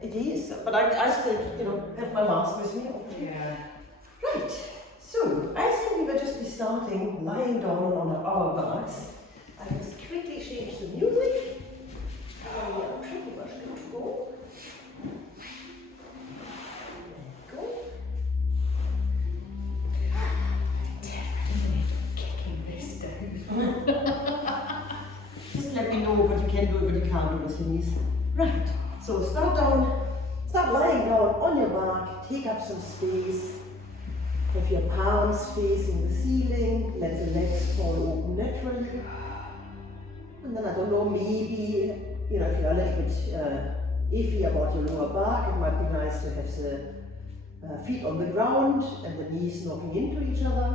It is, but I still, have my mask with me. Yeah. Right, so I think we will just be starting lying down on our backs. I just quickly change the music. Pretty much good to go. There we go. Kicking this down. Just let me know what you can do, what you can't do with knees. Right, so start lying down on your back, take up some space. Have your palms facing the ceiling, let the legs fall open naturally. And then I don't know, maybe, if you're a little bit iffy about your lower back, it might be nice to have the feet on the ground and the knees knocking into each other.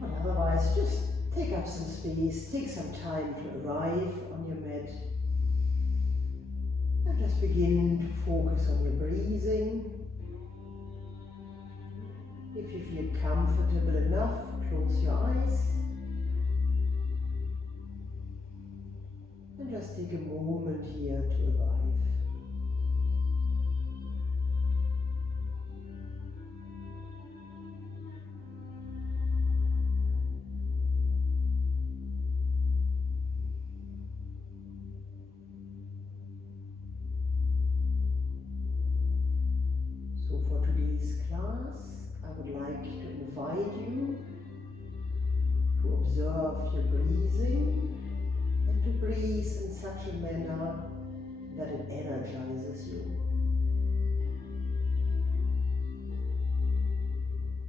But otherwise, just take up some space, take some time to arrive on your mat. And just begin to focus on your breathing. If you feel comfortable enough, close your eyes. And just take a moment here to arrive. So for today's class, I would like to invite you to observe your breathing and to breathe in such a manner that it energizes you.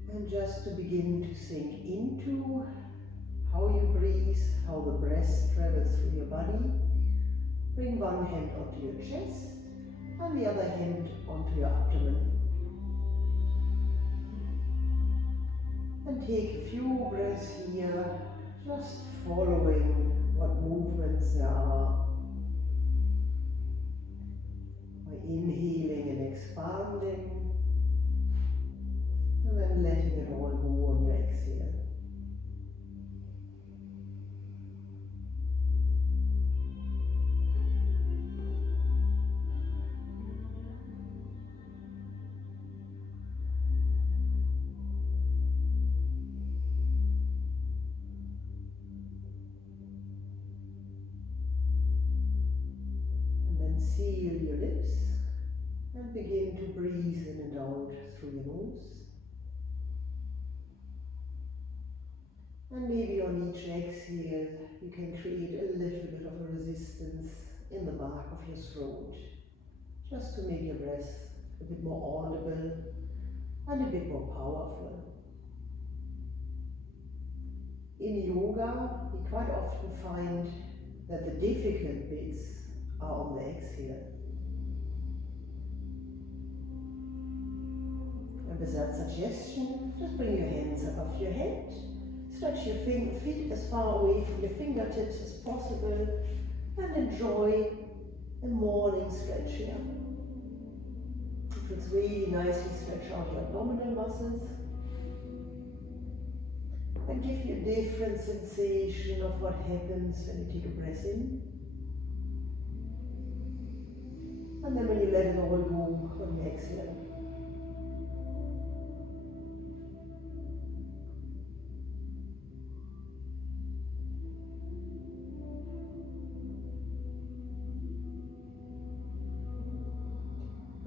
And just to begin to sink into how you breathe, how the breath travels through your body, bring one hand onto your chest and the other hand onto your abdomen. And take a few breaths here, just following what movements there are. By inhaling and expanding, and then letting it all go on your exhale. Seal your lips and begin to breathe in and out through your nose. And maybe on each exhale you can create a little bit of a resistance in the back of your throat, just to make your breath a bit more audible and a bit more powerful. In yoga, we quite often find that the difficult bits are on the exhale. And with that suggestion, just bring your hands above your head, stretch your feet as far away from your fingertips as possible, and enjoy a morning stretch here. You can really nicely stretch out your abdominal muscles and give you a different sensation of what happens when you take a breath in. And then when you let it all go on the exhale.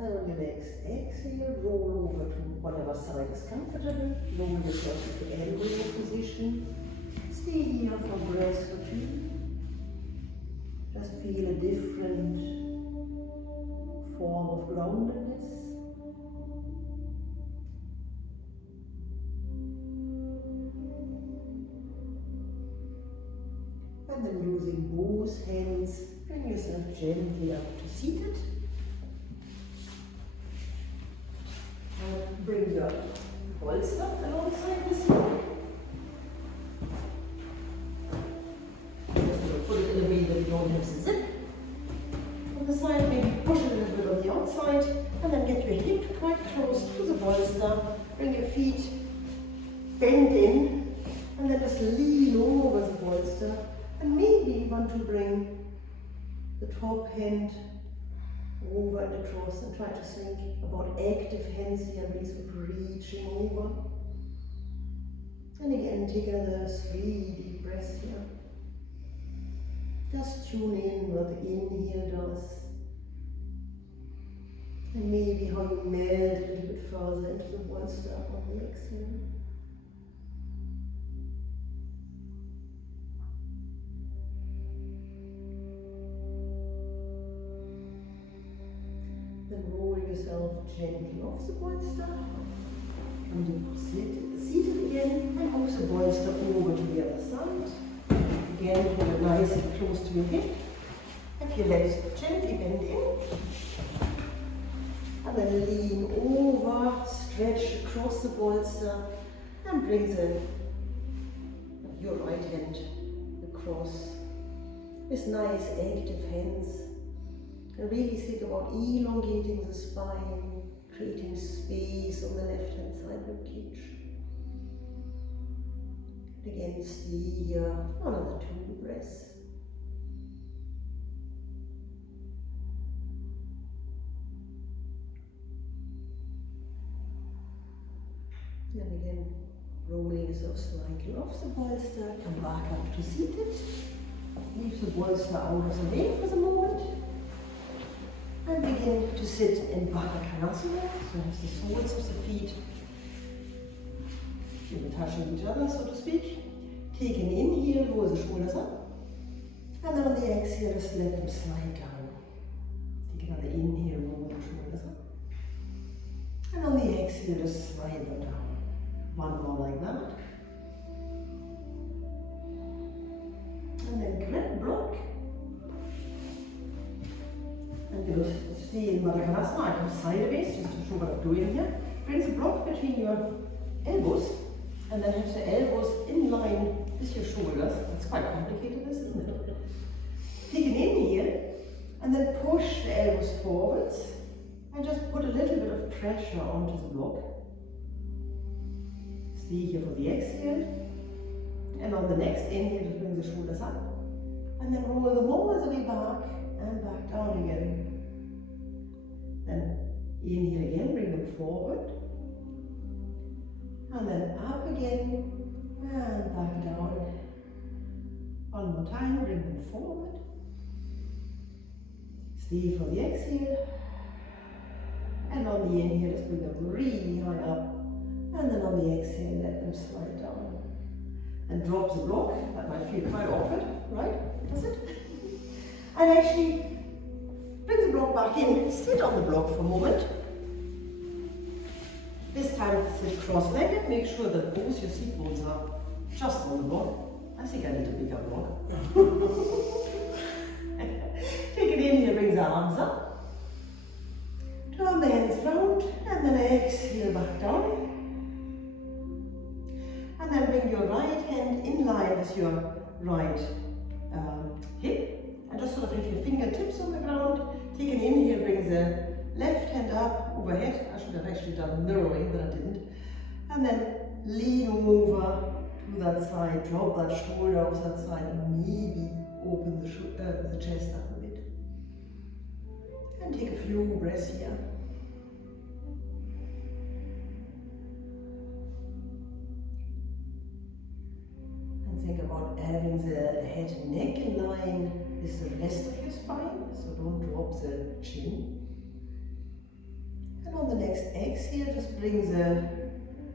And on your next exhale, roll over to whatever side is comfortable. Lower yourself into embryo position. Stay here for a breath or two. Just feel a different form of groundedness. And then using both hands, bring yourself gently up to seated. And bring your bolster alongside with you. Just put it in a way that you don't have the zip. On the side, maybe push it a little bit on the outside, and then get your hip quite close to the bolster. Bring your feet bend in, and then just lean over the bolster. And maybe you want to bring the top hand over and across, and try to think about active hands here, really sort of reaching over. And again, take another 3 deep breaths here. Just tune in what the inhale does. And maybe how you melt a little bit further into the bolster on the exhale. Then roll yourself gently off the bolster. Come to seated again, and off the bolster over to the other side. Again, hold it nice and close to your hip. Have your legs gently bend in. And then lean over, stretch across the bolster, and bring your right hand across with nice active hands. And really think about elongating the spine, creating space on the left hand side ribcage. And again, stay here, another 2 breaths. And again, rolling yourself slightly off the bolster, come back up to seated. Leave the bolster out of the way for the moment. And begin to sit in Baddha-Konasana, so have the soles of the feet even touching each other, so to speak. Take an inhale, roll the shoulders up. And then on the exhale, just let them slide down. Take another inhale, roll the shoulders up. And on the exhale, just slide them down. One more like that. And then grab block. And you stay in Baddha-Konasana, I come sideways just to show what I'm doing here. Bring the block between your elbows, and then have the elbows in line with your shoulders. It's quite complicated, this, isn't it? Take an inhale, and then push the elbows forwards, and just put a little bit of pressure onto the block. Stay here for the exhale, and on the next inhale, just bring the shoulders up, and then roll them all the way back, and back down again. Then inhale again, bring them forward. And then up again, and back down. One more time, bring them forward. Stay for the exhale. And on the inhale, just bring them really high up. And then on the exhale, let them slide down. And drop the block. That might feel quite awkward, right? Does it? And actually, bring the block back in, sit on the block for a moment. This time sit cross-legged, make sure that both your seat bones are just on the block. I think I need a bigger block. Take it in here, bring the arms up. Turn the hands round, and then exhale back down. And then bring your right hand in line with your right hip. And just sort of have your fingertips on the ground. Take an inhale, bring the left hand up overhead. I should have actually done mirroring, but I didn't. And then lean over to that side, drop that shoulder off that side, and maybe open the chest up a bit. And take a few breaths here. And think about having the head and neck in line with the rest of your spine, so don't drop the chin. And on the next exhale, just bring the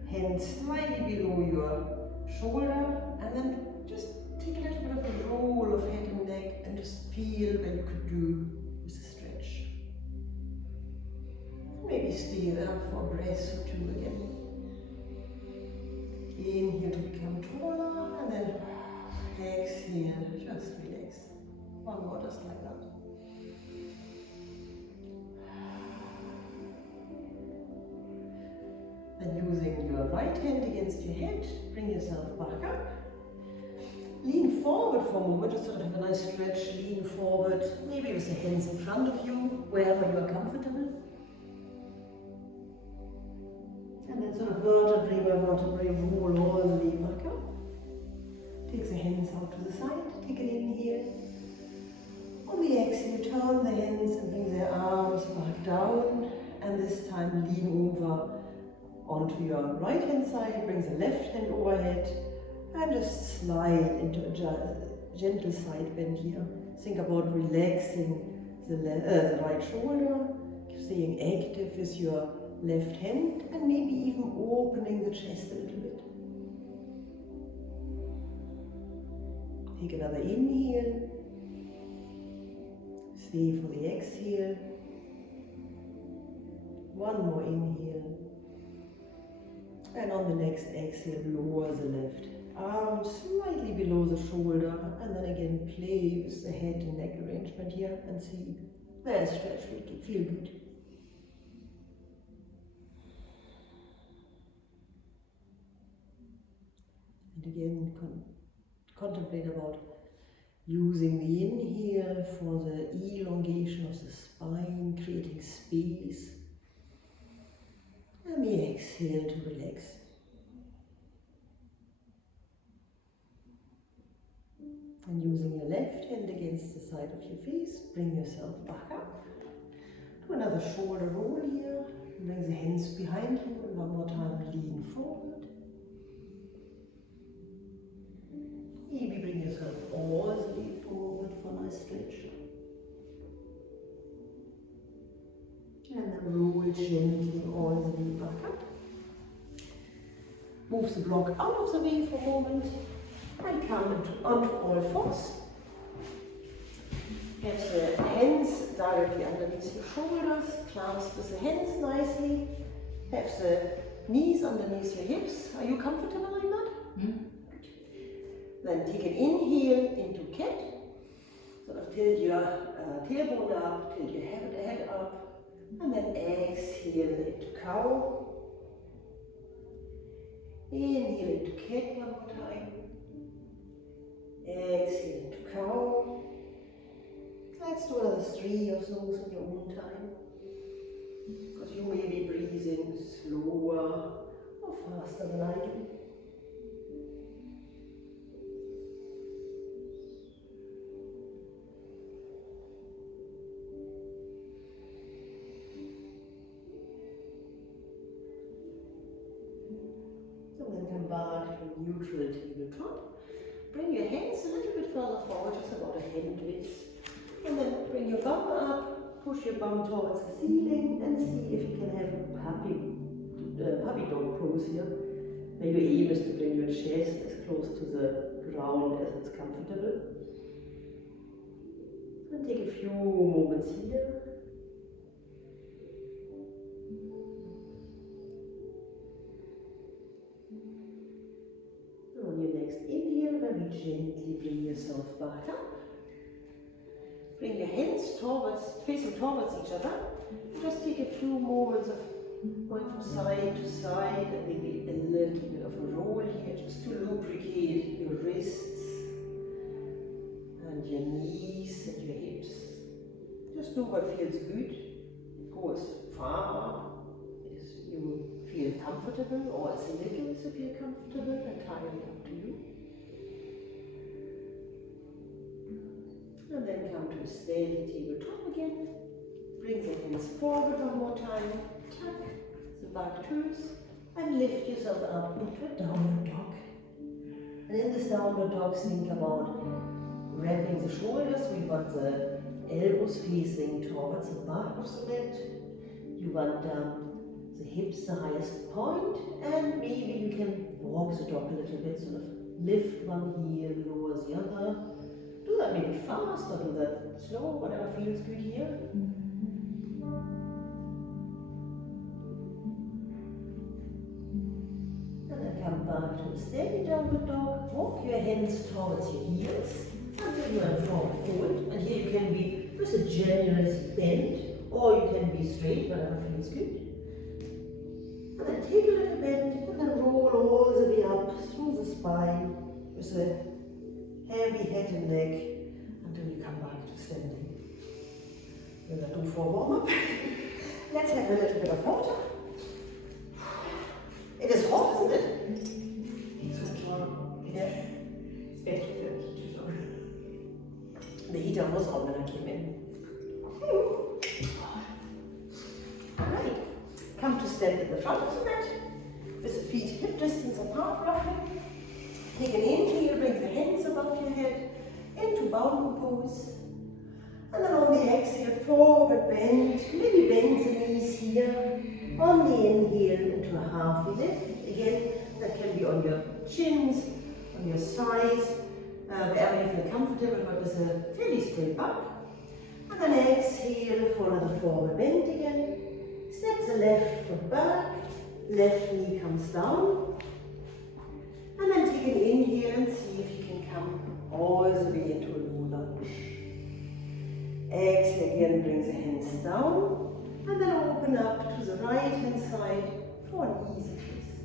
hand slightly below your shoulder, and then just take a little bit of a roll of head and neck, and just feel what you could do with the stretch. Maybe stay there for a breath or 2 again. Inhale to become taller, and then exhale, just relax. One more, just like that. Then using your right hand against your head, bring yourself back up. Lean forward for a moment, just sort of have a nice stretch, lean forward, maybe with the hands in front of you, wherever you are comfortable. And then sort of vertebrae by vertebrae, roll all the way back up. Take the hands out to the side, take an inhale. On the exhale, turn the hands and bring the arms time lean over onto your right hand side, bring the left hand overhead, and just slide into a gentle side bend here. Think about relaxing the right shoulder, staying active with your left hand, and maybe even opening the chest a little bit. Take another inhale. Stay for the exhale. One more inhale. And on the next exhale, lower the left arm slightly below the shoulder, and then again play with the head and neck arrangement here and see where a stretch will feel good. And again, contemplate about using the inhale for the elongation of the spine, creating space, and the exhale to relax. And using your left hand against the side of your face, bring yourself back up. Do another shoulder roll here. Bring the hands behind you, and one more time lean forward. Maybe bring yourself all the way forward for a nice stretch. And then roll gently all the way back up. Move the block out of the way for a moment and come onto all fours. Get the hands directly underneath your shoulders, clasp with the hands nicely. Have the knees underneath your hips. Are you comfortable like that? Mm-hmm. Then take an inhale into cat. Sort of tilt your tailbone up, tilt your head up. And then exhale into cow. Inhale into cat one more time. Exhale into cow. Let's do another 3 of those on your own time. Because you may be breathing slower or faster than I do. And then come back to neutral tabletop. Bring your hands a little bit further forward, just about a hand width. And then bring your bum up, push your bum towards the ceiling, and see if you can have a puppy dog pose here. Where your aim is to bring your chest as close to the ground as it's comfortable. And take a few moments here. On your next inhale, very gently bring yourself back up. Bring your hands facing towards each other. Just take a few moments of going from side to side, and maybe a little bit of a roll here, just to lubricate your wrists and your knees and your hips. Just do what feels good. Go as far as you feel comfortable, or as little as you feel comfortable, entirely up to you. And then come to a steady tabletop again. Bring the hands forward one more time. Tuck the back toes and lift yourself up into a downward dog. And in this downward dog, think about wrapping the shoulders. We want the elbows facing towards the back of the mat. You want the hips the highest point, and maybe you can walk the dog a little bit, sort of lift one heel, lower the other. Do that maybe fast or do that slow, whatever feels good here. And then come back to a steady downward dog. Walk your hands towards your heels until you are in forward fold. And here you can be with a generous bend, or you can be straight, whatever feels good. And then take a little bend and then roll all the way up through the spine with a heavy head and neck until you come back to standing. Will that do for a warm-up? Let's have a little bit of water. It is hot, isn't it? It's warm. Yeah. It's better than the heater's on. The heater was on when I came in. Alright, stand at the front of the mat with the feet hip distance apart roughly. Take an inhale, bring the hands above your head into mountain pose. And then on the exhale, forward bend, maybe bend the knees here. On the inhale, into a half lift. Again, that can be on your shins, on your thighs, wherever you feel comfortable, but with a fairly straight back. And then exhale for another forward bend again. Step the left foot back, left knee comes down. And then take an inhale and see if you can come all the way into a low lunge. Exhale again, bring the hands down. And then open up to the right hand side for an easy twist.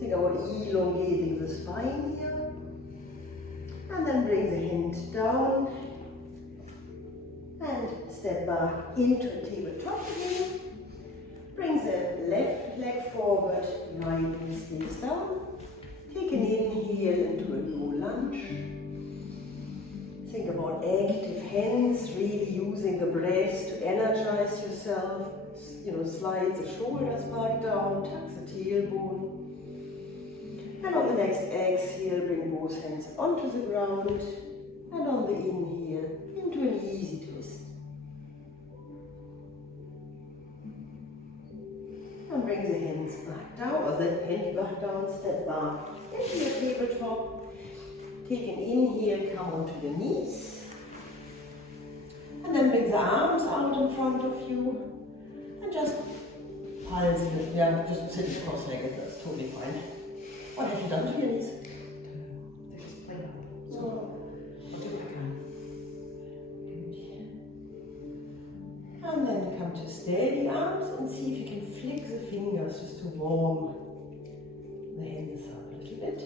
Think about elongating the spine here. And then bring the hands down. And step back into a tabletop again. Bring the left leg forward, right knee stays down. Take an inhale into a low lunge. Think about active hands, really using the breath to energize yourself. Slide the shoulders back down, tuck the tailbone. And on the next exhale, bring both hands onto the ground. And on the inhale, into an easy twist. And bring the hands back down, or the hand back down, step back into your tabletop. Take an inhale, come onto your knees. And then bring the arms out in front of you. And just pulse it. Yeah, just sit cross-legged, that's totally fine. What have you done to your knees? They're just plain up. So, I'll do what I can. And then come to steady arms and see if you can flick the fingers just to warm the hands up a little bit.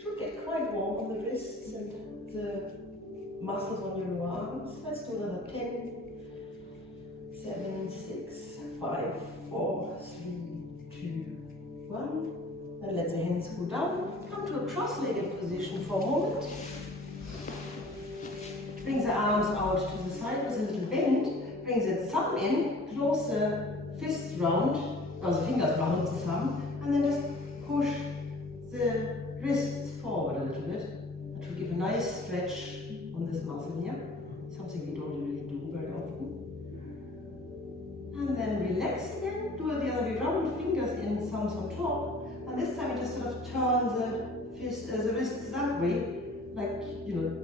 Should get quite warm on the wrists and the muscles on your lower arms. Let's do another 10, 7, 6, 5, 4, 3, 2, 1. And let the hands go down. Come to a cross-legged position for a moment. Bring the arms out to the side with a little bend. Bring the thumb in, close the fists round, also the fingers round zusammen, and then just push the wrists forward a little bit. That will give a nice stretch on this muscle here. Something we don't really do very often. And then relax again. Do it the other way around, fingers in, thumbs on top. And this time you just sort of turn the wrists that way, like,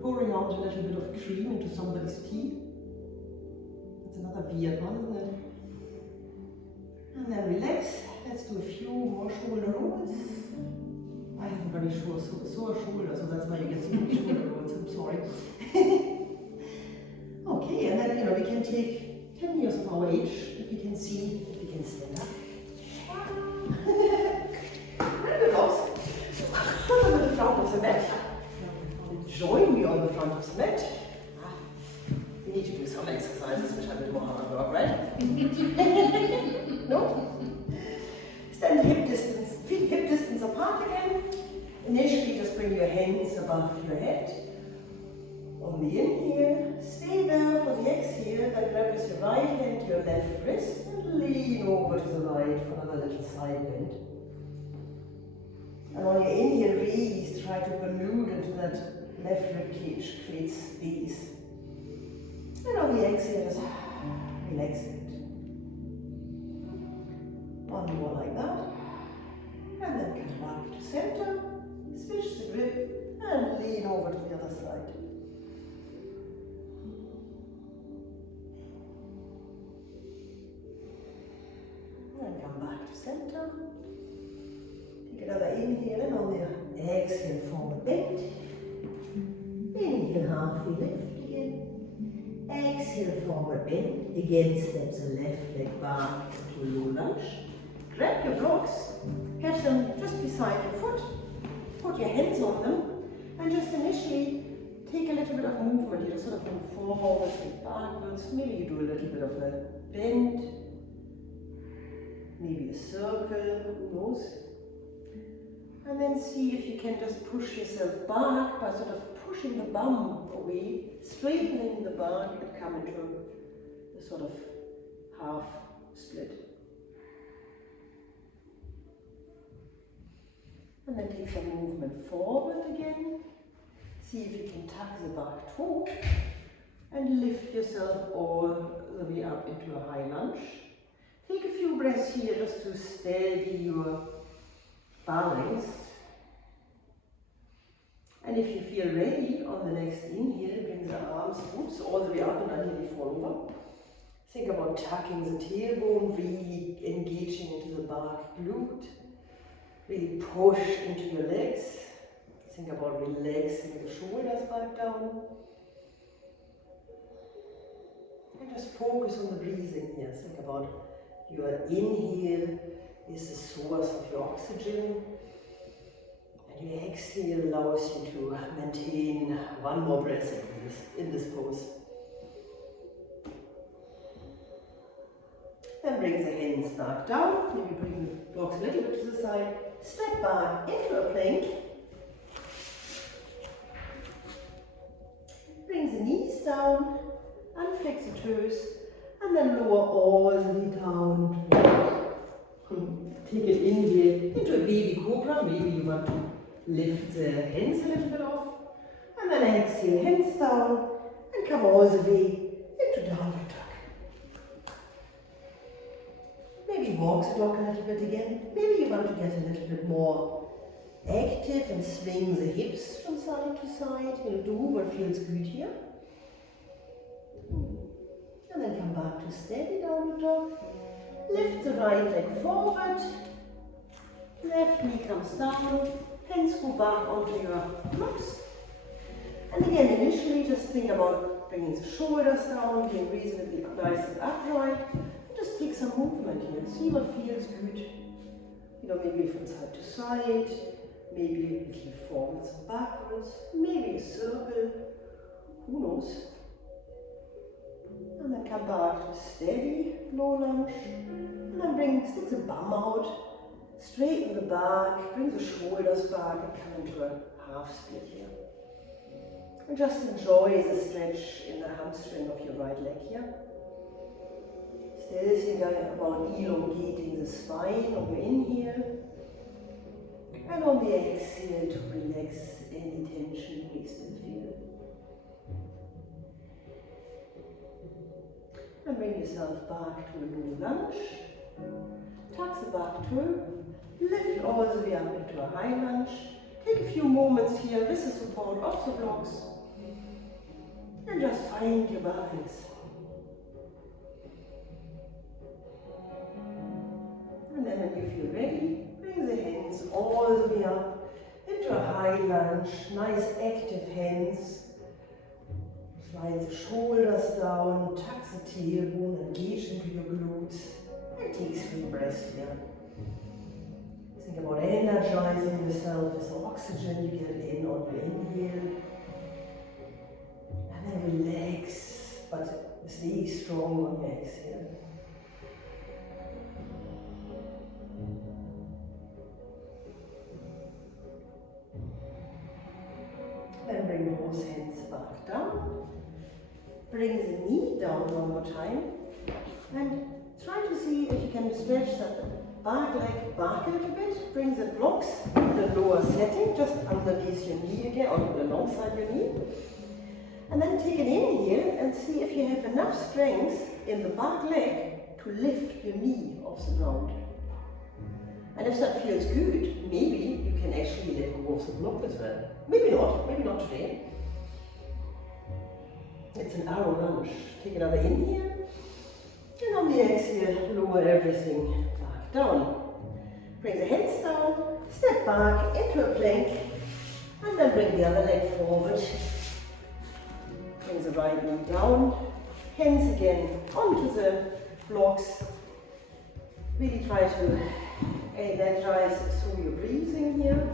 pouring out a little bit of cream into somebody's tea. That's another weird one, isn't it? And then relax. Let's do a few more shoulder rolls. I have a very sore shoulder, so that's why you get so many shoulder rolls. I'm sorry. Okay, and then we can take 10 years of our age, if we can see, if we can stand up. Very good, Ross. Come to the front of the mat. Join me on the front of the mat. We need to do some exercises, which are a bit more hard work, right? No? Stand feet hip distance apart again. Initially, just bring your hands above your head. On the inhale, stay there for the exhale, then grab with your right hand your left wrist and lean over to the right for another little side bend. And on your inhale, really try to balloon into that left rib cage, create space. And on the exhale, just relax it. One more like that. And then come back to center, switch the grip, and lean over to the other side. And come back to center. Take another inhale, and on the exhale, forward bend. Inhale, halfway lift again. Exhale, forward bend. Again, step the left leg back to a low lunge. Grab your blocks, have them just beside your foot. Put your hands on them, and just initially take a little bit of movement. You just sort of move forward and backwards. Maybe you do a little bit of a bend. Maybe a circle, who knows? And then see if you can just push yourself back by sort of pushing the bum away, straightening the back and come into a sort of half split. And then take some movement forward again. See if you can tuck the back toe and lift yourself all the way up into a high lunge. Take a few breaths here just to steady your balance. And if you feel ready on the next inhale, bring the arms, roots all the way up and until you fall over. Think about tucking the tailbone, really engaging into the back glute. Really push into your legs. Think about relaxing the shoulders back down. And just focus on the breathing here. Think about your inhale is the source of your oxygen. And your exhale allows you to maintain one more breath in this pose. Then bring the hands back down. Maybe bring the blocks a little bit to the side. Step back into a plank. Bring the knees down, unflex the toes, and then lower all the way down. Take it in here into a baby cobra. Maybe you want to lift the hands a little bit off. And then exhale, hands down, and come all the way into downward dog. Maybe walk the dog a little bit again. Maybe you want to get a little bit more active and swing the hips from side to side. Do what feels good here. And then come back to steady downward dog. Lift the right leg forward. Left knee comes down. Hands go back onto your blocks. And again, initially just think about bringing the shoulders down, being reasonably nice and upright. Just take some movement here, see what feels good. Maybe from side to side, maybe a little forwards and backwards, maybe a circle, who knows. And then come back to steady, low lunge. And then stick the bum out, straighten the back, bring the shoulders back and come into a half split here. And just enjoy the stretch in the hamstring of your right leg here. Still think about elongating the spine on your inhale. And on the exhale to relax any tension you may still feel. And bring yourself back to a low lunge. Tuck the back toe. Lift all the way up into a high lunge. Take a few moments here with the support of the blocks. And just find your balance. And then when you feel ready, bring the hands all the way up into a high lunge. Nice active hands. Slide the shoulders down, tuck the tailbone, engage into your glutes. And take 3 breaths here. Think about energizing yourself with the oxygen you get in on your inhale. And then relax, but stay strong on your exhale. Then bring both hands back down. Bring the knee down one more time. And try to see if you can stretch that back leg back a little bit. Bring the blocks in the lower setting, just underneath your knee again, or alongside your knee. And then take an inhale and see if you have enough strength in the back leg to lift your knee off the ground. And if that feels good, maybe you can actually let go of the block as well. Maybe not today. It's an arrow lunge. Take another inhale. And on the exhale, lower everything back down. Bring the hands down, step back into a plank, and then bring the other leg forward. Bring the right knee down, hands again onto the blocks. Really try to energize through your breathing here.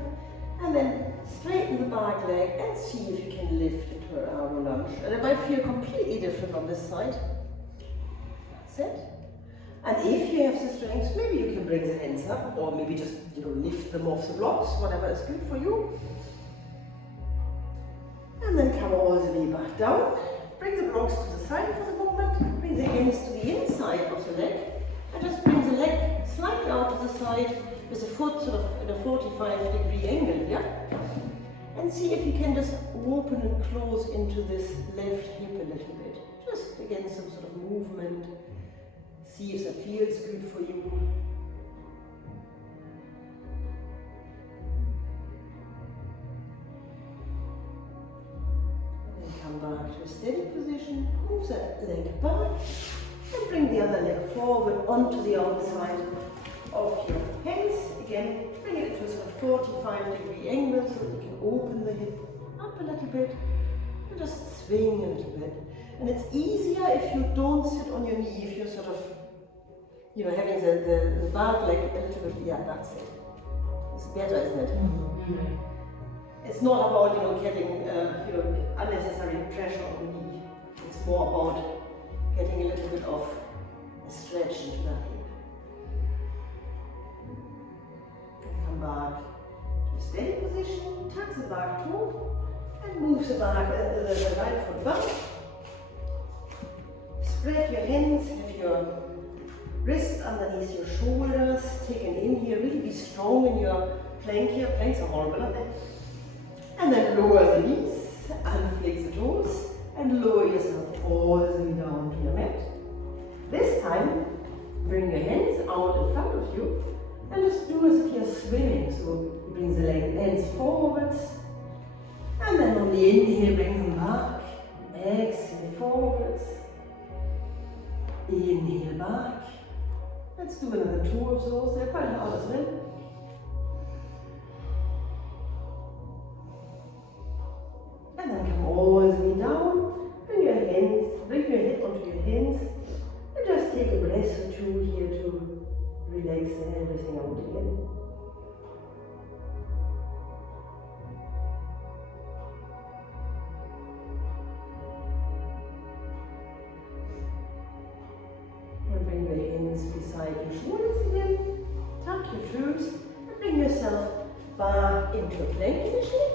And then straighten the back leg and see if you can lift into an arrow lunge. And it might feel completely different on this side. That's it. And if you have the strength, maybe you can bring the hands up, or maybe just lift them off the blocks, whatever is good for you. And then come all the way back down. Bring the blocks to the side for the moment. Bring the hands to the inside of the leg. And just bring the leg slightly out to the side with the foot sort of in a 45-degree angle here. And see if you can just open and close into this left hip a little bit. Just again some sort of movement. See if that feels good for you. Come back to a steady position, move that leg back and bring the other leg forward onto the outside of your hands. Again, bring it to a sort of 45-degree angle so that you can open the hip up a little bit and just swing a little bit. And it's easier if you don't sit on your knee, if you're sort of, you know, having the back leg a little bit, yeah, that's it. It's better, isn't it? Mm-hmm. It's not about, you know, getting, unnecessary pressure on the knee. It's more about getting a little bit of a stretch into that hip. Come back to a steady position, tuck the back toe, and move the right foot back. Spread your hands, have your wrists underneath your shoulders, take an inhale, really be strong in your plank here. Planks are horrible, aren't they? And then lower the knees, unflex the toes, and lower yourself all the way down to your mat. This time, bring your hands out in front of you, and just do as if you're swimming. So you bring the hands forwards, and then on the inhale, bring them back. Exhale forwards. Inhale back. Let's do another 2 of those. They're quite hard as well. And then come all the way down. Bring your head onto your hands. And just take a breath or 2 here to relax everything out again. And bring your hands beside your shoulders again. Tuck your toes and bring yourself back into a plank initially.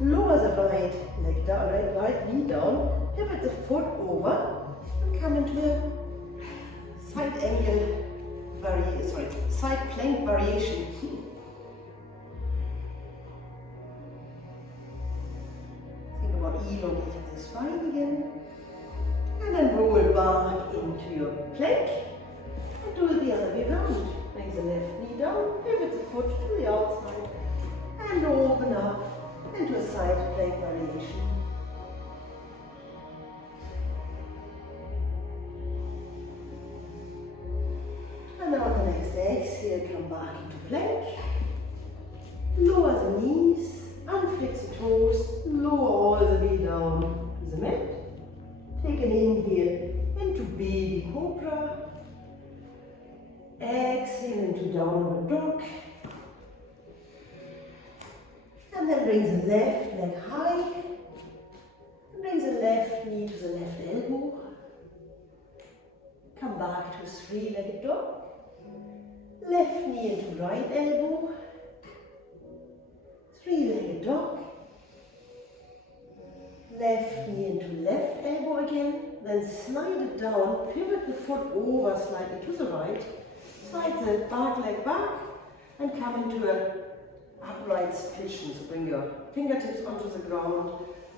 Lower the right leg down, right knee down, pivot the foot over, and come into a side plank variation. Think about elongating the spine again, and then roll back into your plank, and do it the other way around. Bring the left knee down, pivot the foot to the outside, and open up into a side plank variation. And now on the next exhale, come back into plank. Lower the knees, unflex the toes, lower all the way down to the mat. Take an inhale into baby cobra. Exhale into downward dog. And then bring the left leg high. Bring the left knee to the left elbow. Come back to a 3-legged dog. Left knee into right elbow. 3-legged dog. Left knee into left elbow again. Then slide it down. Pivot the foot over slightly to the right. Slide the back leg back. And come into a upright position. So bring your fingertips onto the ground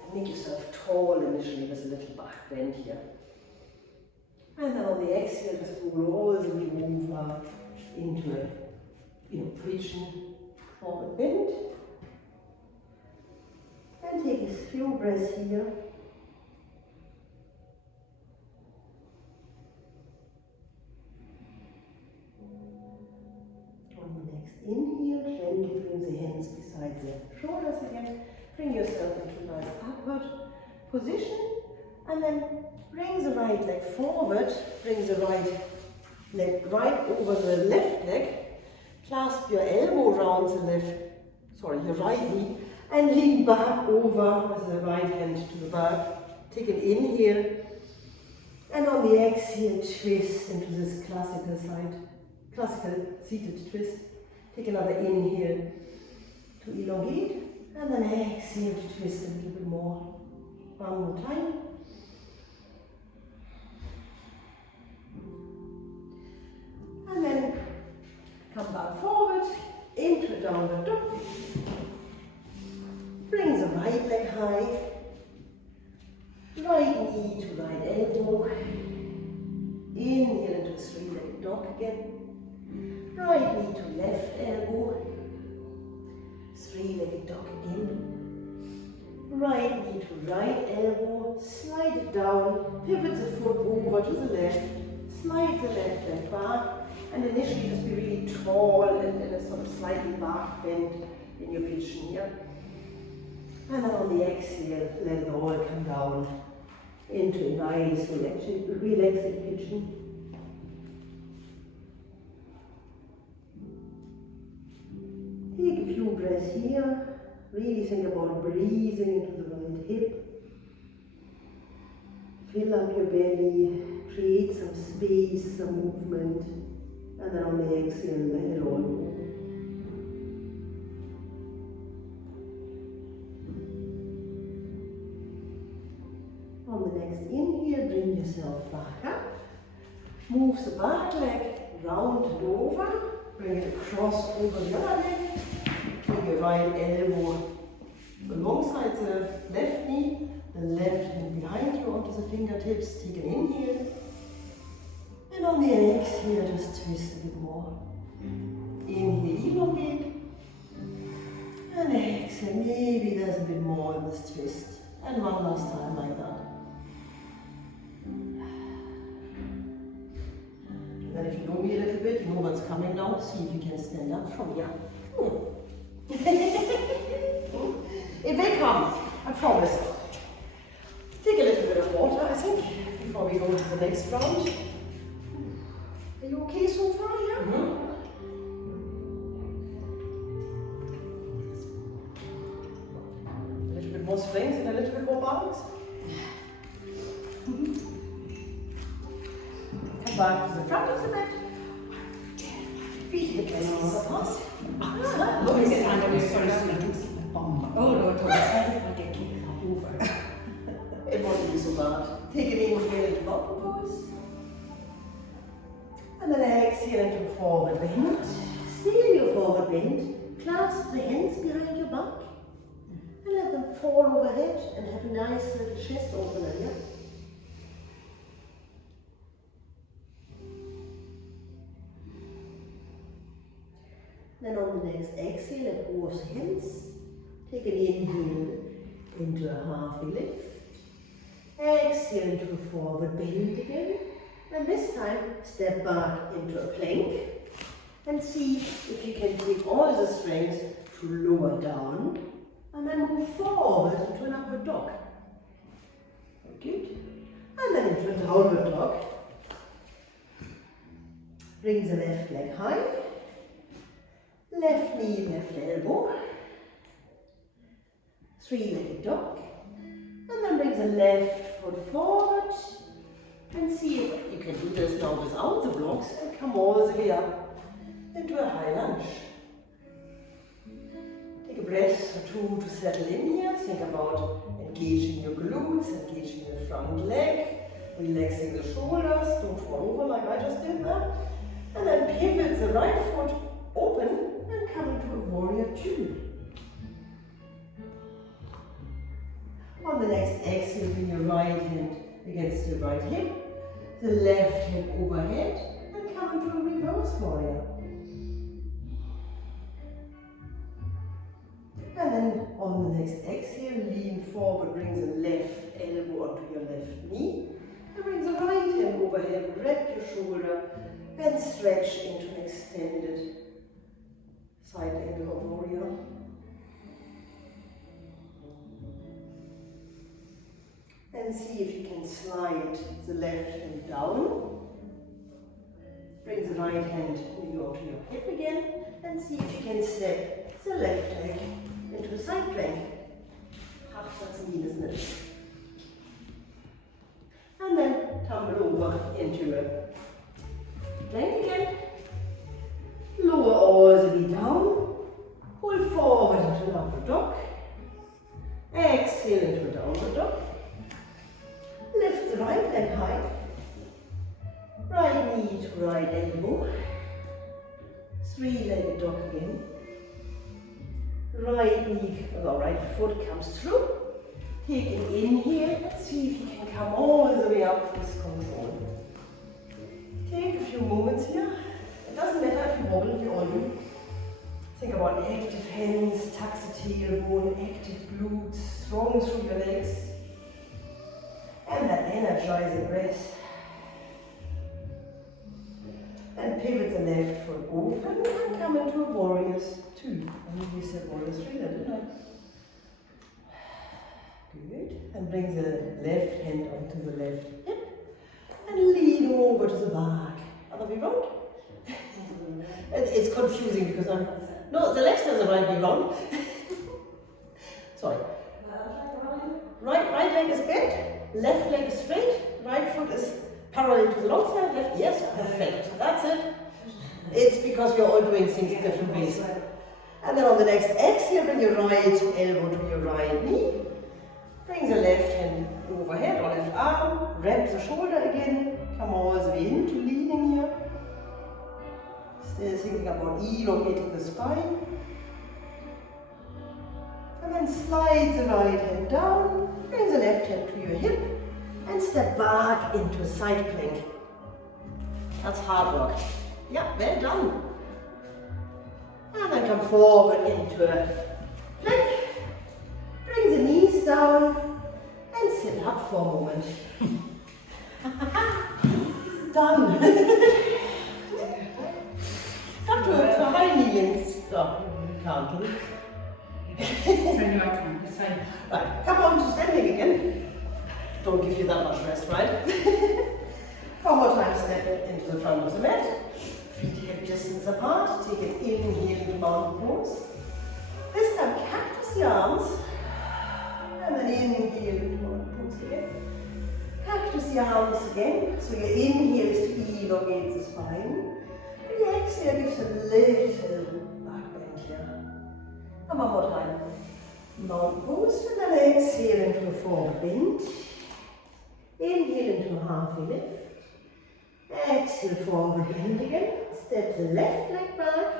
and make yourself tall initially with a little back bend here. And then on the exhale, just roll all the way over into a pigeon forward bend. And take a few breaths here. On the next inhale, gently bring the hands beside the shoulders again. Bring yourself into a nice upward position. And then bring the right leg forward. Bring the right leg right over the left leg. Clasp your elbow around your right knee. And lean back over with the right hand to the back. Take an inhale. And on the exhale, twist into this classical seated twist. Take another inhale to elongate. And then exhale to twist a little bit more. One more time. And then come back forward into a downward dog. Bring the right leg high. Right knee to right elbow. Inhale into a three-legged dog again. Right knee to left elbow. Three-legged dog again. Right knee to right elbow. Slide it down. Pivot the foot over to the left. Slide the left leg back. And initially just be really tall and in a sort of slightly back bend in your pigeon here. And then on the exhale, let it all come down into a nice relaxing pigeon. Take a few breaths here. Really think about breathing into the right hip. Fill up your belly, create some space, some movement. And then on the exhale, let it all go. On the next inhale, bring yourself back up. Move the back leg round and over. Bring it across over the other leg. Bring your right elbow alongside the left knee. The left hand behind you onto the fingertips. Take an inhale. And on the exhale, just twist a bit more. Inhale, elongate. And exhale, maybe there's a bit more in this twist. And one last time like that. And then if you know me a little bit, you know what's coming now. See if you can stand up from here. It will come, I promise. Take a little bit of water, I think, before we go to the next round. Are you okay so far, yeah? Mm-hmm. A little bit more strength and a little bit more balance. Come back to the front of the mat. Feet hip distance apart. Look at it, I'm sorry, oh no, it's like a kick over. It won't be so bad. Take it inhale into mountain pose. And then exhale into a forward bend. Stay in your forward bend. Clasp the hands behind your back. And let them fall overhead and have a nice little chest opener here. Then on the next exhale, let go of the hands. Take an inhale into a half lift. Exhale into a forward bend again. And this time, step back into a plank. And see if you can take all the strength to lower down. And then move forward into an upward dog. Good. And then into a downward dog. Bring the left leg high. Left knee, left elbow. Three-legged dog. And then bring the left foot forward. And see if you can do this now without the blocks and come all the way up into a high lunge. Take a breath or two to settle in here. Think about engaging your glutes, engaging your front leg, relaxing the shoulders. Don't fall over like I just did there. And then pivot the right foot open and come into a warrior two. On the next exhale, bring your right hand against your right hip, the left hand overhead, and come into a reverse warrior. And then on the next exhale, lean forward, bring the left elbow onto your left knee, and bring the right hand overhead, wrap your shoulder, and stretch into an extended side angle of warrior. And see if you can slide the left hand down. Bring the right hand maybe onto your hip again. And see if you can step the left leg into a side plank. That's mean, isn't it? And then tumble over into a plank again. Lower all the way down. Pull forward into an upward dog. exhale into a downward dog. Lift the right leg high. Right knee to right elbow. Three-legged dog again. Right knee, or right foot comes through. Take an inhale and see if you can come all the way up with control. Take a few moments here. It doesn't matter if you wobble, we all do. Think about active hands, tuck the tailbone, active glutes, strong through your legs. And that energizing breath. And pivot the left foot open and come into a warriors 2. And we said warriors 3 there, didn't I? Good. And bring the left hand onto the left hip. And lean over to the back. Other way round. It's confusing because I'm... No, the legs are the right way round. Sorry. Right leg is bent. Left leg is straight. Right foot is parallel to the long side. Left, yes, perfect. That's it. It's because we're all doing things different ways. And then on the next exhale, bring your right elbow to your right knee. Bring the left hand overhead or left arm. Wrap the shoulder again. Come all the way into leaning here. Still thinking about elongating the spine. And then slide the right hand down. Bring the left hand to your hip. And step back into a side plank. That's hard work. Yeah, well done. And then come forward into a plank. Bring the knees down and sit up for a moment. Done. Come to high kneeling. Stop. You can't, can you? Right, come on to standing again. Don't give you that much rest, right? One more time, step into the front of the mat. Feet hip distance apart. Take an inhale into mountain pose. This time, cactus the arms. And then inhale into mountain pose again. Cactus the arms again. So your inhale is to elongate the spine. And your exhale gives a little back bend here. And one more time. Mountain pose. And then exhale into a forward bend. Inhale into a halfway lift. Exhale, forward bend again. Step the left leg back.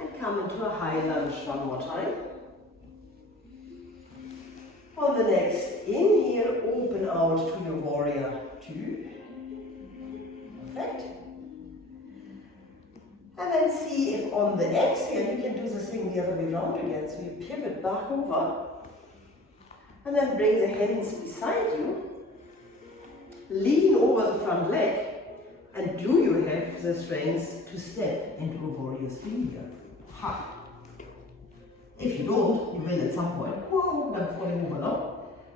And come into a high lunge one more time. On the next inhale, open out to your warrior 2. Perfect. And then see if on the exhale you can do the thing the other way around again. So you pivot back over. And then bring the hands beside you. Lean over the front leg. And do you have the strength to step into a warrior 3 here? Ha! If you don't, you will at some point. Whoa, I'm falling over now.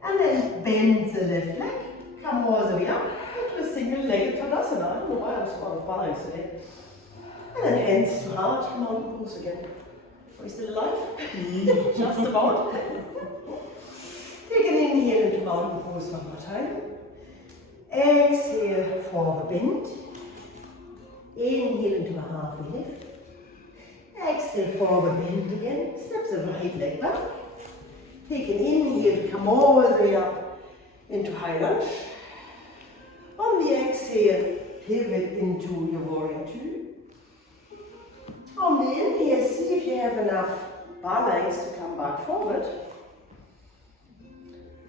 And then bend the left leg. Come all the way up into a single-legged Tadasana. I don't know why I'm so out of balance today. And then hands to heart, mountain pose again. Are we still alive? Just about. Take an inhale into mountain pose one more time. Exhale, forward bend. Inhale into a halfway lift. Exhale, forward bend again. Step the right leg back. Take an inhale to come all the way up into high lunge. On the exhale, pivot into your warrior 2. On the inhale, see if you have enough balance to come back forward.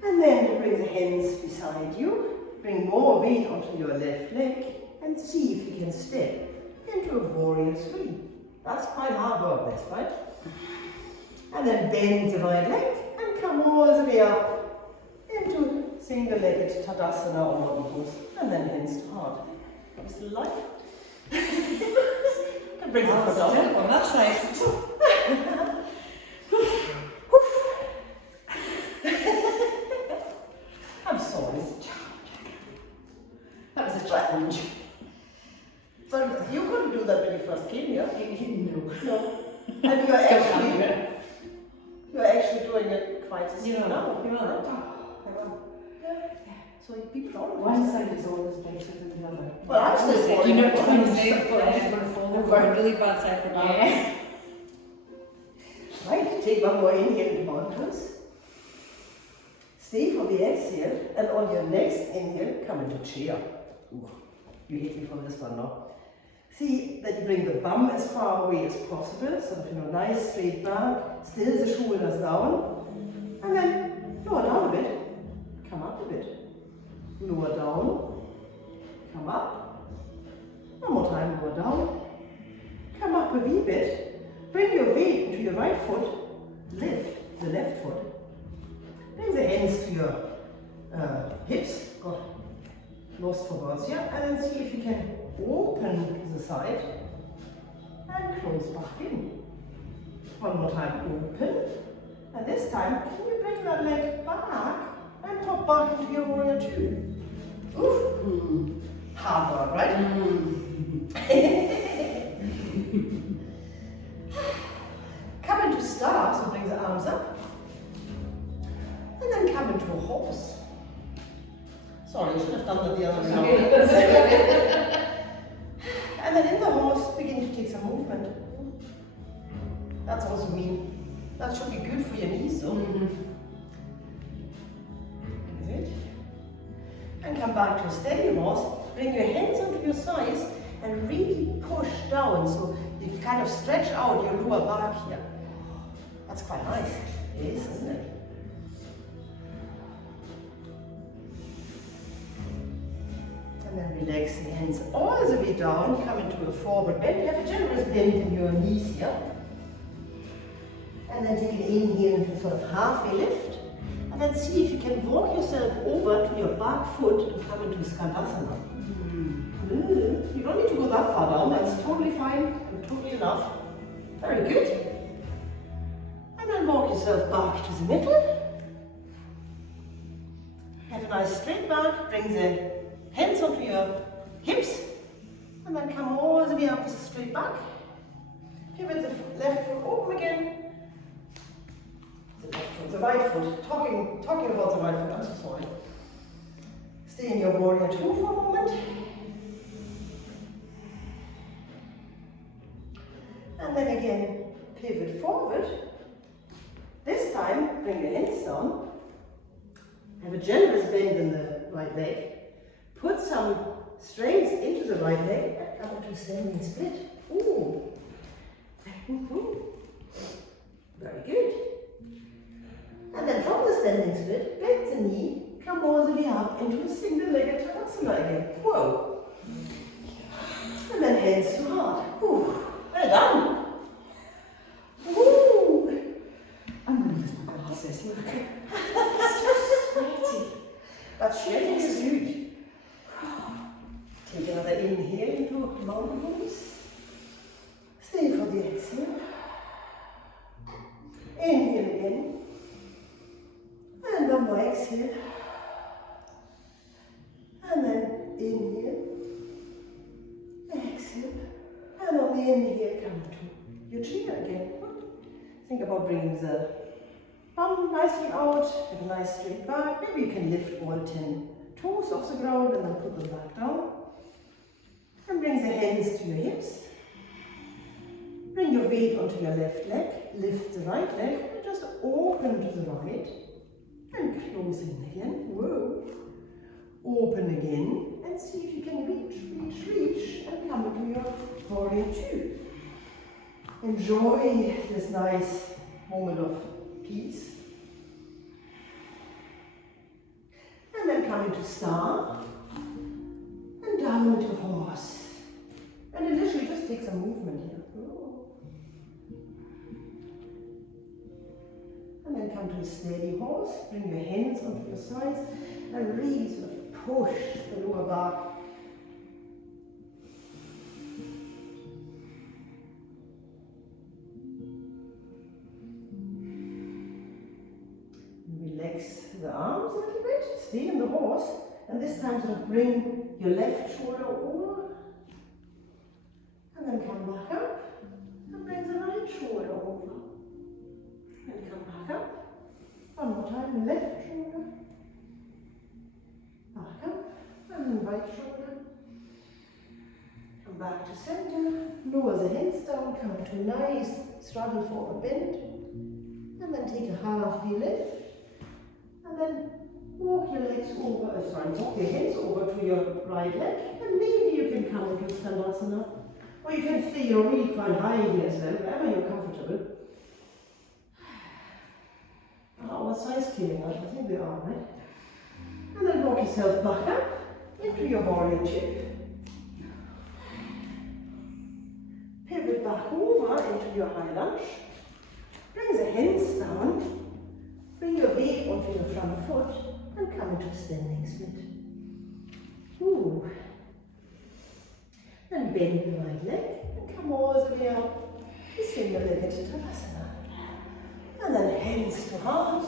And then bring the hands beside you. Bring more weight onto your left leg and see if you can step into a warrior 3. That's quite hard work, this, right? And then bend the right leg and come all the way up into single-legged Tadasana or mountain pose. And then hands to heart. Are you still alive? That brings us down. On that side. I'm sorry. That was a challenge. But you couldn't do that when you first came here. No. No. And you're actually doing it quite as You know, now. you know. So you'd be proud of One yourself. side is always better than the other. Well, I'm still You falling. know, trying to say that the head would fall over a really bad side for me. Right, take one more inhale into mountain pose. Stay for the exhale, and on your next inhale, come into chair. Ooh, you hate me for this one now. See that you bring the bum as far away as possible, sort of, nice straight back, still the shoulders down, and then lower down a bit, come up a bit, lower down, come up, one more time, lower down, come up a wee bit, bring your weight into your right foot, lift the left foot, bring the hands to your hips, got lost for words here, and then see if you can open to the side and close back in. One more time, open, and this time, can you bring that leg back and pop back into your warrior two? Ooh, hard work, right? Come into star, so bring the arms up, and then come into a horse. Sorry, I should have done that the other way. And then in the horse, begin to take some movement. That's also mean. That should be good for your knees, though. Good. And come back to a steady horse. Bring your hands onto your sides and really push down. So you kind of stretch out your lower back here. That's quite nice. It is, isn't it? And then relax the hands all the way down, come into a forward bend. Have a generous bend in your knees here. And then take an inhale into sort of halfway lift. And then see if you can walk yourself over to your back foot and come into Skandasana. You don't need to go that far down, that's totally fine and totally enough. Very good. And then walk yourself back to the middle. Have a nice straight back, bring the hands onto your hips, and then come all the way up with a straight back. Pivot the left foot open again. The left foot, the right foot. Talking about the right foot, I'm so sorry. Stay in your warrior two for a moment. And then again, pivot forward. This time, bring your hands down. Have a generous bend in the right leg. Put some strength into the right leg and come into standing split. Ooh. Very good. And then from the standing split, bend the knee, come all the way up into a single-legged Tadasana again. Whoa. And then hands to heart. Ooh. Well done. Ooh. I'm going to use my glasses. Sweaty. But sweating is good. Take another inhale into mountain pose. Stay for the exhale. Inhale again. And one more exhale. And then inhale. Exhale. And on the inhale, come to your chair again. Think about bringing the bum nicely out. Have a nice straight back. Maybe you can lift all 10 toes off the ground and then put them back down. And bring the hands to your hips. Bring your weight onto your left leg. Lift the right leg and just open to the right. And close in again. Whoa. Open again and see if you can reach and come into your warrior two. Enjoy this nice moment of peace. And then come into star. And down into horse. And initially just take some movement here. And then come to a steady horse. Bring your hands onto your sides and really sort of push the lower back. Relax the arms a little bit. Stay in the horse. And this time sort of bring your left shoulder over. And then come back up. And bring the right shoulder over. And come back up. One more time, left shoulder. Back up. And right shoulder. Come back to center. Lower the hands down. Come to a nice straddle forward bend. And then take a halfway lift. And then walk your legs over, walk your hands over to your right leg, and maybe you can come into Standasana. Or you can stay really quite high here as well, wherever you're comfortable. Our size killing us, I think we are, right? And then walk yourself back up into your warrior shape. Pivot back over into your high lunge. Bring the hands down. Bring your weight onto your front foot and come into standing split. Ooh. And bend the right leg and come all the way up to single-legged Tadasana. And then hands to heart.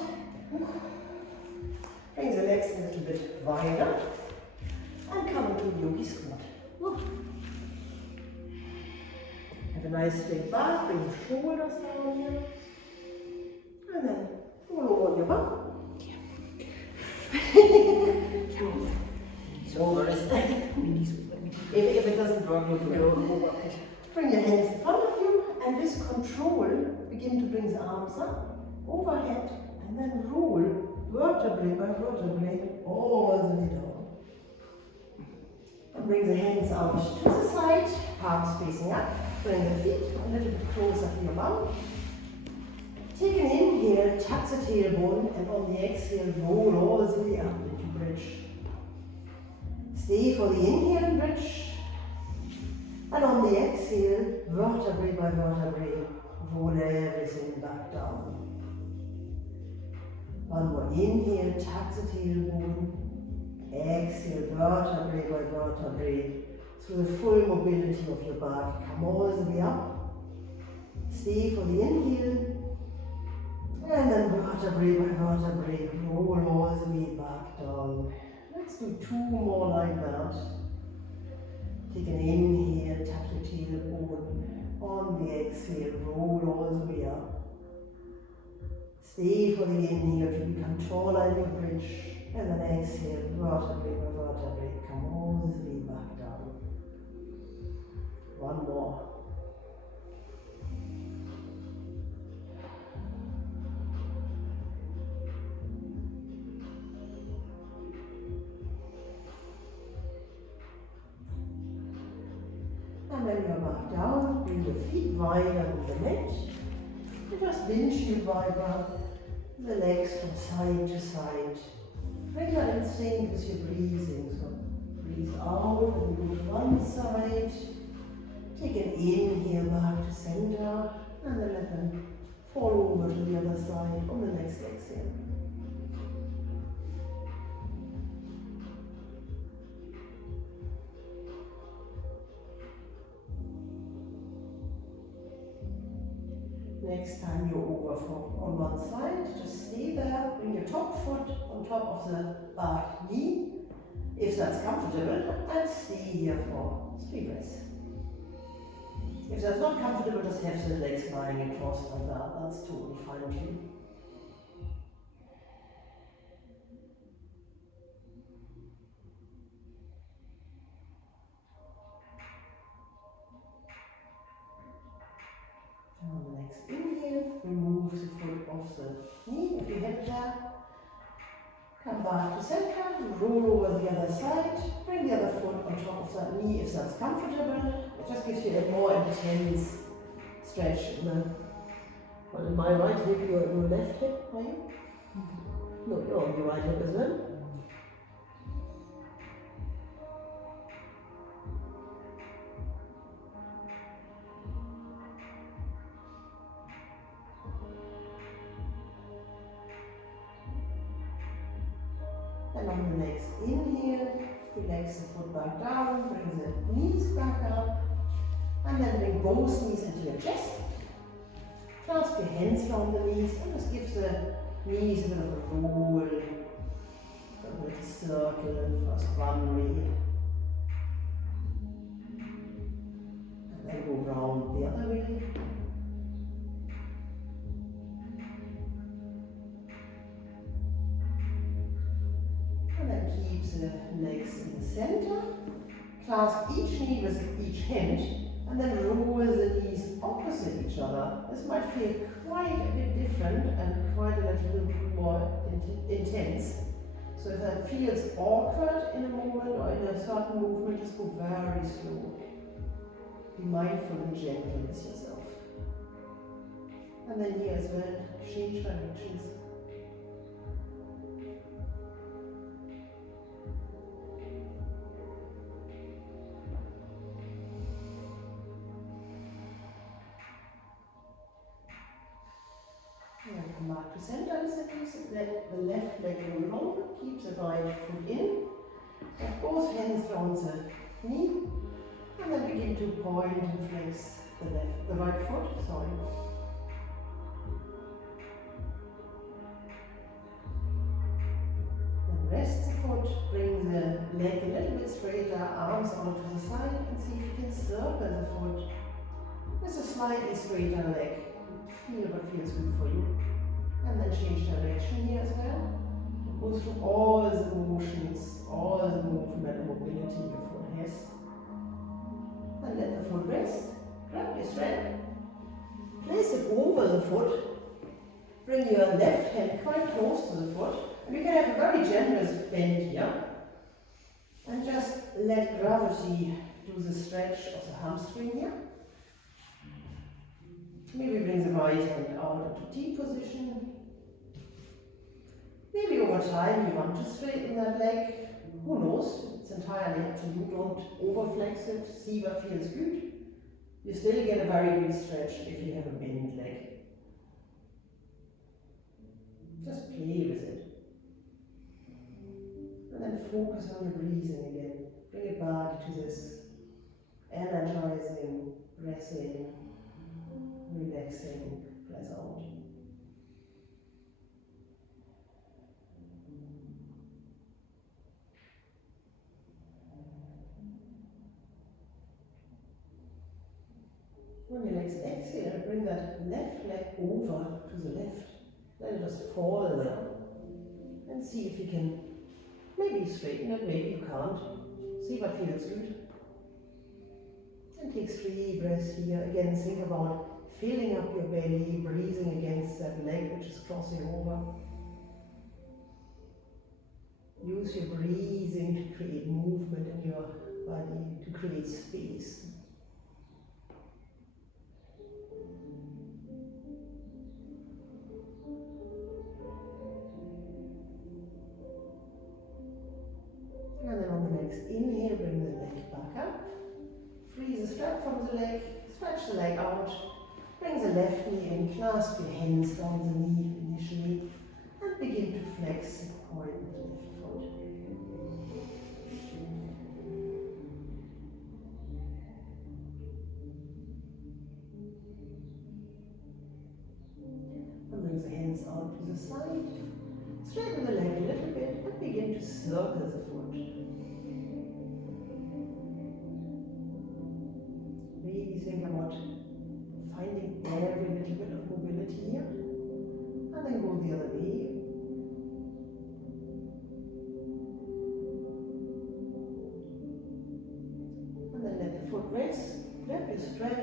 Bring the legs a little bit wider and come into yogi squat. Have a nice straight back, bring the shoulders down here. And then roll over on your bum. He's over, isn't it? If it doesn't work, we'll work it. Bring your hands in front of you, and with control, begin to bring the arms up, overhead, and then roll vertebrae by vertebrae all the way down. And bring the hands out to the side, palms facing up. Bring the feet a little bit closer to your bum. Take an inhale, tuck the tailbone, and on the exhale, roll all the way up into bridge. Stay for the inhale and bridge. And on the exhale, vertebrae by vertebrae, roll everything back down. One more inhale, tuck the tailbone. Exhale, vertebrae by vertebrae, through the full mobility of your back. Come all the way up. Stay for the inhale. And then vertebrae by vertebrae, roll all the way back down. Let's do 2 more like that. Take an inhale, tap your tailbone. On the exhale, roll all the way up. Stay for the inhale to become taller in your bridge. And then exhale, vertebrae by vertebrae, come all the way back down. One more. And when you're back down, bring your feet wider than the mat. And just windshield wider the legs from side to side. Regular instinct with your breathing. So breathe out and go to one side. Take an inhale back to center. And then let them fall over to the other side on the next exhale. Next time you're over on one side, just stay there, bring your top foot on top of the back knee, if that's comfortable, and stay here for 3 breaths. If that's not comfortable, just have the legs lying across like that, that's totally fine too. On the next inhale, remove the foot off the knee if you have it there. Come back to center, roll over the other side, bring the other foot on top of that knee if that's comfortable. It just gives you a more intense stretch in my right hip, you're in your left hip, are you? No, you're on your right hip as well. And on the next inhale, relax the foot back down, bring the knees back up, and then bring both knees into your chest. Clasp your hands around the knees and just give the knees a bit of a roll, a little circle, first one way. And then go round the other way. And then keep the legs in the center. Clasp each knee with each hand and then roll the knees opposite each other. This might feel quite a bit different and quite a little more intense. So if that feels awkward in a moment or in a certain movement, just go very slow. Be mindful and gentle with yourself. And then here as well, change directions. And come back to center, let the left leg go long, keep the right foot in, have both hands round the knee, and then begin to point and flex the right foot, sorry. Then rest the foot, bring the leg a little bit straighter, arms out to the side, and see if you can circle the foot with a slightly straighter leg. Feel what feels good for you. And then change direction here as well. Go through all the motions, all the movement and mobility your foot has. And let the foot rest. Grab your strap. Place it over the foot. Bring your left hand quite close to the foot. And you can have a very generous bend here. And just let gravity do the stretch of the hamstring here. Maybe bring the right hand out into T position. Maybe over time you want to straighten that leg. Who knows? It's entirely up to you. Don't overflex it. See what feels good. You still get a very good stretch if you have a bent leg. Just play with it. And then focus on your breathing again. Bring it back to this energizing, breath in, relaxing, breath out. When you exhale, bring that left leg over to the left. Let it just fall there. And see if you can maybe straighten it, maybe you can't. See what feels good. And take 3 breaths here. Again, think about filling up your belly, breathing against that leg which is crossing over. Use your breathing to create movement in your body, to create space. And then on the next inhale, bring the leg back up. Free the strap from the leg, stretch the leg out. Bring the left knee in, clasp your hands down the knee initially, and begin to flex and point the left foot. And bring the hands out to the side. Straighten the leg a little bit and begin to circle the foot. Really think about finding every little bit of mobility here. And then go the other way. And then let the foot rest. Grab your strap,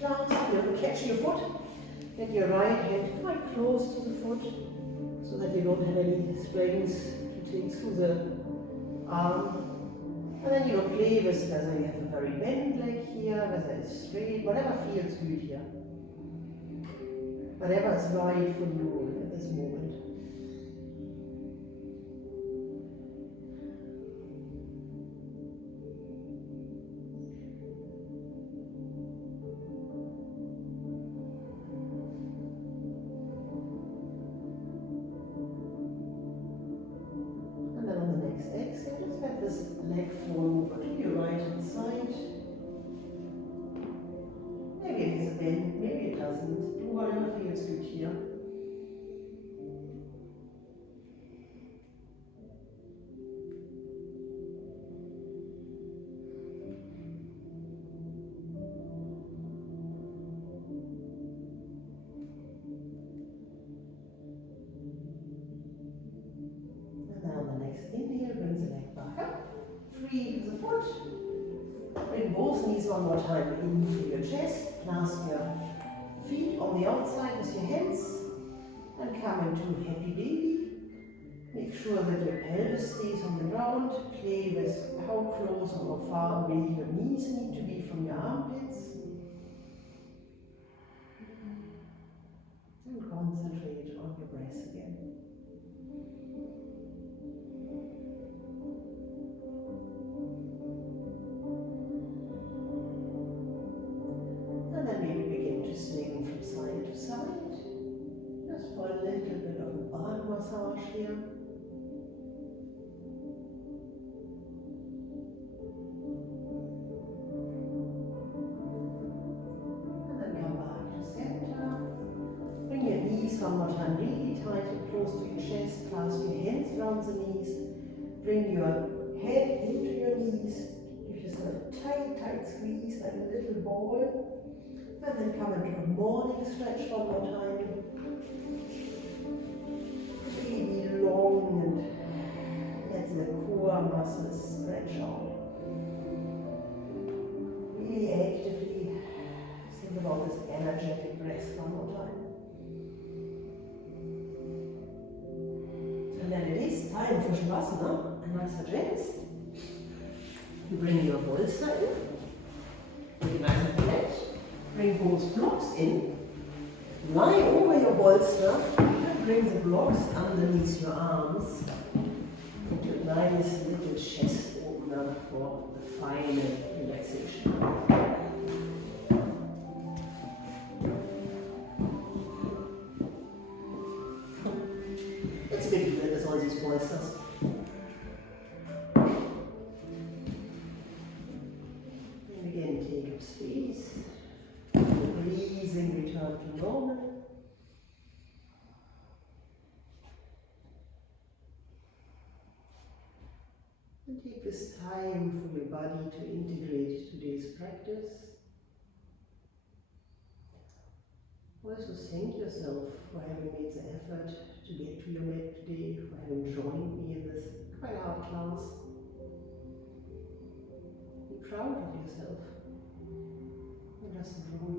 clasp, catch your foot. Get your right hand quite close to the foot, so that you don't have any springs to take through the arm. And then you play with whether you have a very bent leg here, whether it's straight, whatever feels good here. Whatever is right for you at this moment. Exhale, just let this leg fall over to your right hand side. Maybe it is a bend, maybe it doesn't. Do whatever feels good here. Inhale, bring the leg back up. Free the foot. Bring both knees one more time into your chest. Clasp your feet on the outside with your hands. And come into happy baby. Make sure that your pelvis stays on the ground. Play with how close or how far away your knees need to be from your armpits. And concentrate on your breath again. And then maybe begin to swing from side to side. Just for a little bit of a back massage here. And then come back to center. Bring your knees one more time really tight and close to your chest. Clasp your hands around the knees. Bring your head into your knees. Give yourself a tight, tight squeeze like a little ball. And then come into a morning stretch one more time. Really long and let the core muscles stretch out. Really actively think about this energetic breath one more time. And then it is time for Shavasana, and I suggest you bring your bolster in, make it nice and flat, bring both blocks in, lie over your bolster, and bring the blocks underneath your arms into a nice little chest opener for the final relaxation. It's a bit weird with all these bolsters. And again, take up space. Breathing, return to normal. And take this time for your body to integrate today's practice. Also thank yourself for having made the effort to get to your mat today, for having joined me in this quite hard class. Be proud of yourself and just enjoy.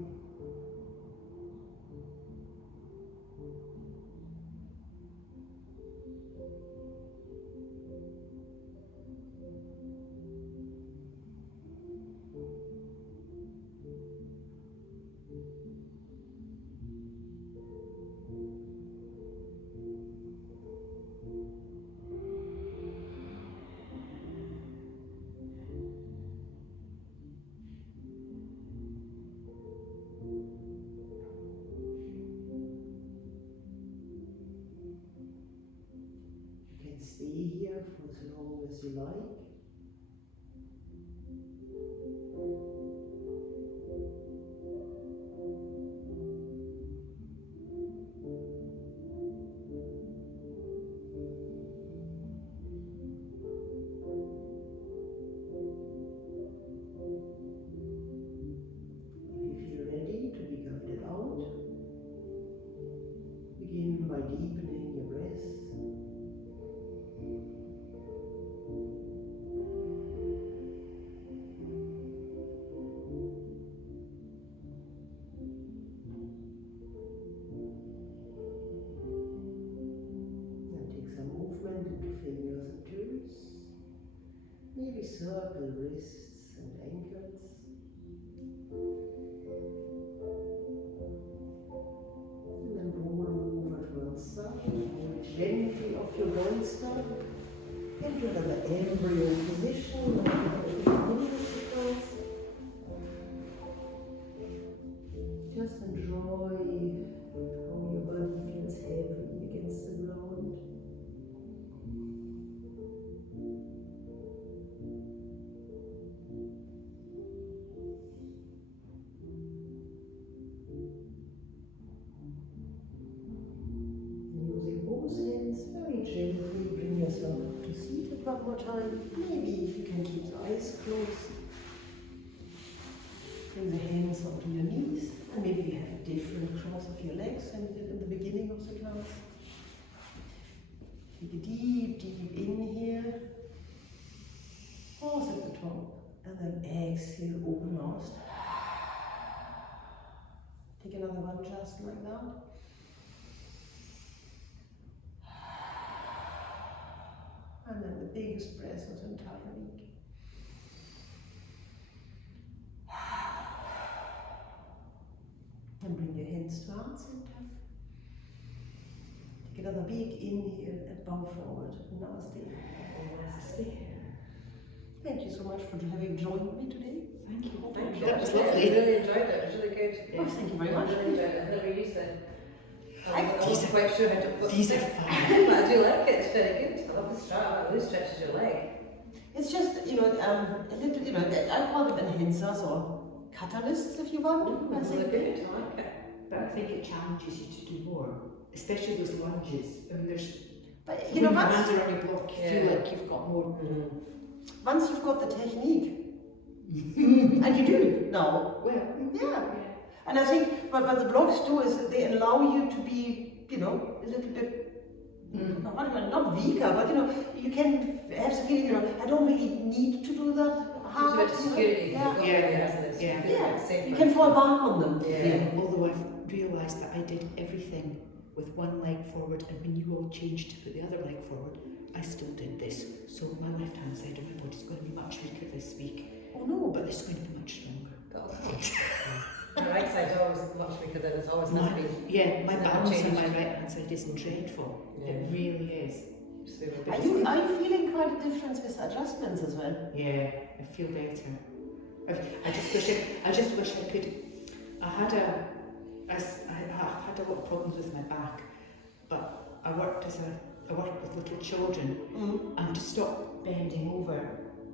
Stay here for as long as you like. If you feel ready to be guided out, begin by deepening your breath. Fingers and toes, maybe circle wrists and ankles. And then roll over to one side, hold gently off your bolster into another embryo position. Just enjoy how your body feels heavy against the ground. Very gently bring yourself up to seated one more time. Maybe if you can keep the eyes closed. Bring the hands onto your knees. And maybe you have a different cross of your legs than you did in the beginning of the class. Take a deep, deep in here. Pause at the top. And then exhale, open mouth. Take another one just like that. biggest breath of the entire week. And bring your hands to heart center. Take another big inhale and bow forward. Namaste. Namaste. Thank you so much for having joined me today. Thank you. Thank you. That was I lovely. really enjoyed it. It was really good. Oh, thank you very much. I really enjoyed it. I've never used it. I These wasn't quite sure how to put These are it. fun. But I do like it. It's very good. I love the strap. It really stretches your leg. It's just, a little, I call them enhancers or catalysts if you want. I It's think. really good. I like it. But I think it challenges you to do more, especially those lunges. I mean, there's But when you know, your once, hands are on your block, you feel Yeah. like you've got more. once you've got the technique, and you do now, Well, yeah. And I think what the blocks do is that they allow you to be, a little bit, not weaker, but you can have the feeling, I don't really need to do that It's a hard. bit of security. Yeah. You've got Yeah. there, hasn't it? Yeah. Yeah. Safer. You can fall back on them. Yeah. although I've realised that I did everything with one leg forward, and when you all changed to put the other leg forward, I still did this. So my left hand side of my body is going to be much weaker this week, Oh no, but this is going to be much stronger. The right side's always much weaker than it's always has been. Yeah, my It's never balance on changed. my right hand side is dreadful. Yeah. It really is. Just a bit Are you feeling quite a difference with adjustments as well? Yeah, I feel better. I just wish I could. I had a lot of problems with my back, but I worked with little children, and to stop bending over,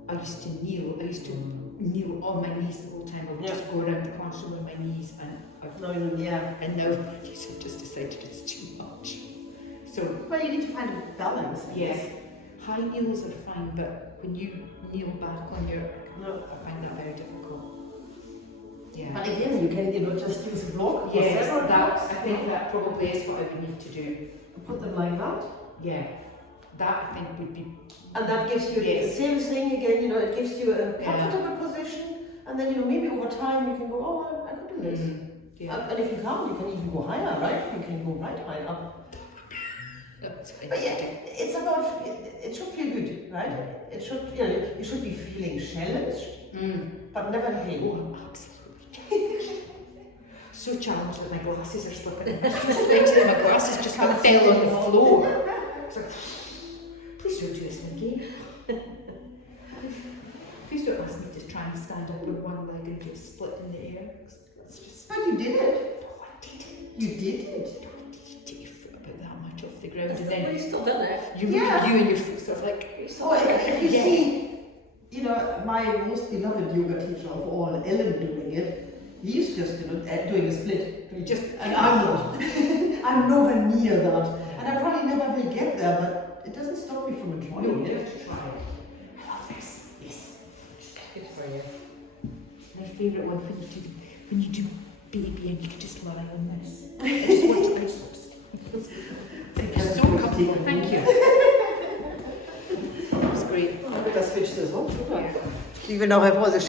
I used to kneel. I used to kneel on my knees the whole time. I would just go around the classroom on my knees, and now these have just decided it's too much. So Well, you need to find a balance. I yeah, guess. high kneels are fine, but when you kneel back on your, No. I find that very difficult. Yeah. But again, you can, just use a block or Yes, several that, blocks. I think that probably is what I would need to do. Put them like that. Yeah, that I think would be, And that gives you the Yes. same thing again, it gives you a comfortable position, and then, maybe over time you can go, oh, I could do this. yeah. And if you can't, you can even go higher, right? You can go right high up. That's fine. But yeah, it's about, it should feel good, right? It should, you should be feeling challenged, but never in pain. Oh, I'm absolutely challenged. So challenged that my glasses are slipping. Actually, my glasses just got fell on the floor. It's like, please don't do this again. Please don't ask me to try and stand up on one leg and get split in the air. It's just, But you did it. no, I didn't. You did it. You don't need to take your foot about that much off the ground, and Well, then you've still done it. you Yeah. and your foot sort of like. Oh, if you Yeah. see, my most beloved yoga teacher of all, Ellen, doing it, he's just doing a split. And I'm not. I'm nowhere near that. And I probably never will get there, but it doesn't stop me from enjoying No, you it. have to try it. I love this. Yes. Good for you. My favourite one when you do baby and you can just lie on this. I just want to. Thank you so comfortable. Thank you. That was great. Das switcht es auf. Yeah. Liebe noch,